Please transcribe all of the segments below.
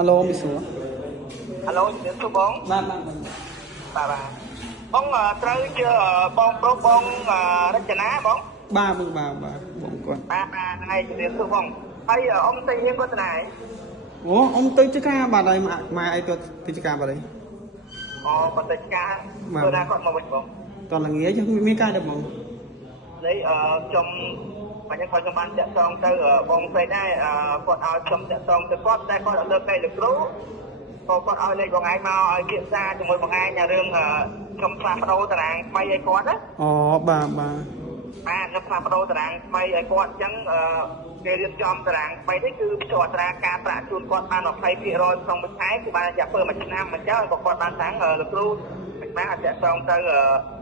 alo មីសួរ alo ជំរាបសួរបង បាទ បងត្រូវជាបងប្រុសបងរចនាបង បាទបងគាត់ បាទហើយជំរាបសួរបងហើយអ៊ំទៅរៀនគាត់ទៅណាហើយ អូអ៊ំទៅចការបាទហើយម៉ែអីទៅចការបាទហើយ អូគាត់ទៅចការធ្វើណាគាត់មកវិញបង តល្ងាចមានការដែរបង នេះខ្ញុំបាញ់គាត់ខ្ញុំបានតាក់ទងទៅបងផ្សេងដែរគាត់ឲ្យខ្ញុំតាក់ទងទៅគាត់តែគាត់អត់លើកដៃលោកគ្រូគាត់ឲ្យលេខបងឯងមកឲ្យគៀបសារជាមួយបងឯងរឿងខ្ញុំផ្លាស់ប្ដូរតារាងថ្មីឲ្យគាត់ណា អូបាទ ខ្ញុំផ្លាស់ប្ដូរតារាងថ្មីឲ្យគាត់អញ្ចឹងគេរៀបចំតារាងថ្មីនេះគឺភ្ជាប់តារាងការប្រាក់ជូនគាត់បាន 20% ក្នុងមួយខែគឺបានរយៈពេល1ឆ្នាំអញ្ចឹងក៏គាត់បានតាំងលោកគ្រូមិនបានអាចតាក់ទងទៅ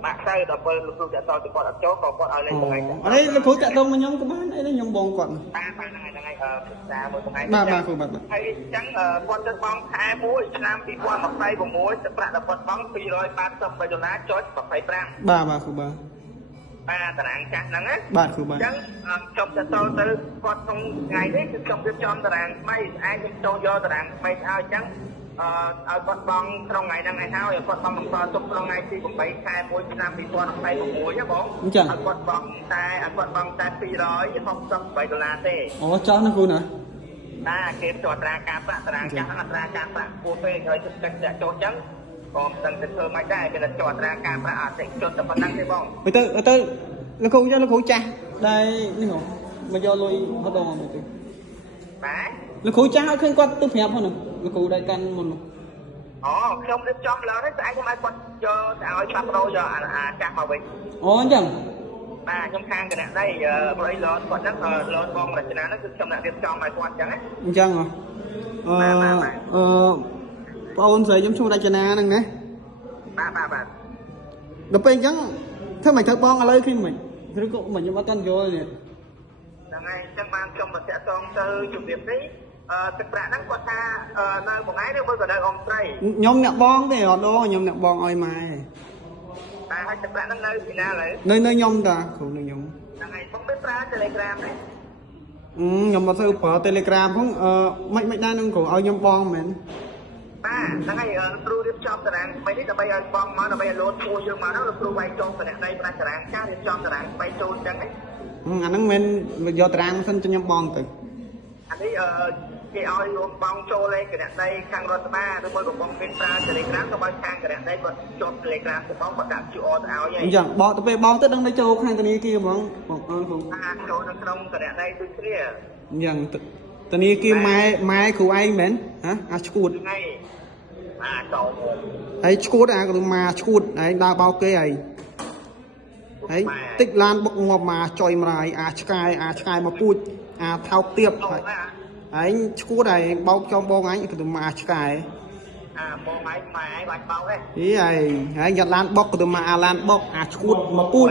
បាក់ទៅដល់ពេលលោកគ្រូតាក់ទងទៅគាត់អត់ចូលក៏គាត់ឲ្យលេខបងឯងទៅអរេលោកគ្រូតាក់ទងមកខ្ញុំក៏បានអីខ្ញុំបងគាត់បាទហ្នឹងហើយពិសាមួយបងឯងបាទគ្រូបាទហើយអញ្ចឹងគាត់ទៅបង់ខែ1ឆ្នាំ2026ទឹកប្រាក់ដែលគាត់បង់$283.25ចុច25បាទគ្រូបាទតារាងចាស់ហ្នឹងណា បាទគ្រូបាទអញ្ចឹងខ្ញុំទៅទៅគាត់ក្នុងថ្ងៃនេះគឺខ្ញុំរៀបចំតារាងថ្មីស្អែកខ្ញុំចូលយកតារាងថ្មីឲ្យអញ្ចឹងឲ្យគាត់បង់ក្នុងថ្ងៃហ្នឹងឲ្យហើយគាត់បង់បន្តទុកក្នុងថ្ងៃទី8ខែ1ឆ្នាំ2026ណាបងអញ្ចឹងឲ្យគាត់បង់តែ$268ទេអូចោះណាគ្រូណាគេទៅអត្រាការប្រាក់តារាងចាស់អត្រាការប្រាក់គួរពេកហើយទឹកចាក់ចូលអញ្ចឹងក៏មិនដឹងទៅធ្វើមិនដែរគេទៅចុះអត្រាការប្រាក់អតិថិជនតែប៉ុណ្្នឹងទេបងទៅលោកគ្រូចាស់ដែរនេះមកយកលុយម្ដងមកទៅបាទលោកគ្រូចាស់ឲ្យឃើញគាត់ទៅប្រាប់ហ្នឹងលោកគ្រូដែរកាន់មុនអូខ្ញុំរៀបចំឡើងហើយស្អែកខ្ញុំឲ្យគាត់យកទៅឲ្យផ្លាស់ប្ដូរយកអាចាស់មកវិញអូអញ្ចឹងបាទខ្ញុំខាងគណៈដីព្រោះអីឡតគាត់ហ្នឹងឡតបងរចនាហ្នឹងគឺខ្ញុំអ្នករៀបចំឲ្យគាត់អញ្ចឹងណាអញ្ចឹងបងអូនស្រីខ្ញុំឈ្មោះរចនាហ្នឹងណាបាទដល់ពេលអញ្ចឹងធ្វើមិនត្រូវបងឥឡូវឃើញមិនឬក៏មិនខ្ញុំអត់ទាន់យល់នេះហ្នឹងហើយអញ្ចឹងបានខ្ញុំមកតាក់ទងទៅជំរាបនេះទឹកប្រាក់ហ្នឹងគាត់ថានៅបងឯងឬមួយក៏នៅអ៊ំស្រីខ្ញុំអ្នកបងទេអត់ដងខ្ញុំអ្នកបងឲ្យម៉ែតែឲ្យទឹកប្រាក់ហ្នឹងនៅពីណាឥឡូវនៅខ្ញុំតាគ្រូនៅខ្ញុំហ្នឹងហើយបងមិនប្រើ Telegram ទេខ្ញុំមកទៅប្រើ Telegram ផងមិនដែរនឹងគ្រូឲ្យខ្ញុំបងមែនបាទហ្នឹងហើយគ្រូរៀបចំតារាងថ្មីនេះដើម្បីឲ្យបងមកដើម្បីឲ្យលោតធួយើងមកហ្នឹងលោកគ្រូវាយចុងតំណែងដីប្រាក់តារាងចាស់រៀបចំតារាងថ្មីចូលអញ្ចឹងណាអាហ្នឹងមិនយកតារាងសិនchoខ្ញុំបងទៅអានេះគេឲ្យរួមបងចូលលេខគណដីខាងរដ្ឋបាលឬមួយក៏បងមានប្រើ Telegram ក៏បើខាងគណដីគាត់ជាប់ Telegram ទៅបងគាត់ដាក់ QR ទៅឲ្យហើយអញ្ចឹងបកទៅពេលបងទៅដឹងទៅចូលខាងធនាគារហ្មងបងអើគ្រូចូលនៅក្នុងគណដីដូចគ្នាអញ្ចឹងធនាគារម៉ែគ្រូឯងមែនហ៎អាឈួតហ្នឹងហើយចូលហើយឈួតអាគ្រូម៉ាឈួតឯងដើរបោកគេហើយតិចឡានបុកងាប់មកចុយម្រាយឆ្កែមកពូជថោកទៀបហើយឈួតឯងបោកចំបងឯងគឺមកឆ្កែបងឯងម៉ែឯងបាច់បោកទេហើយយ៉ាត់ឡានបុកគឺមកឡានបុកឈួតមកពូជ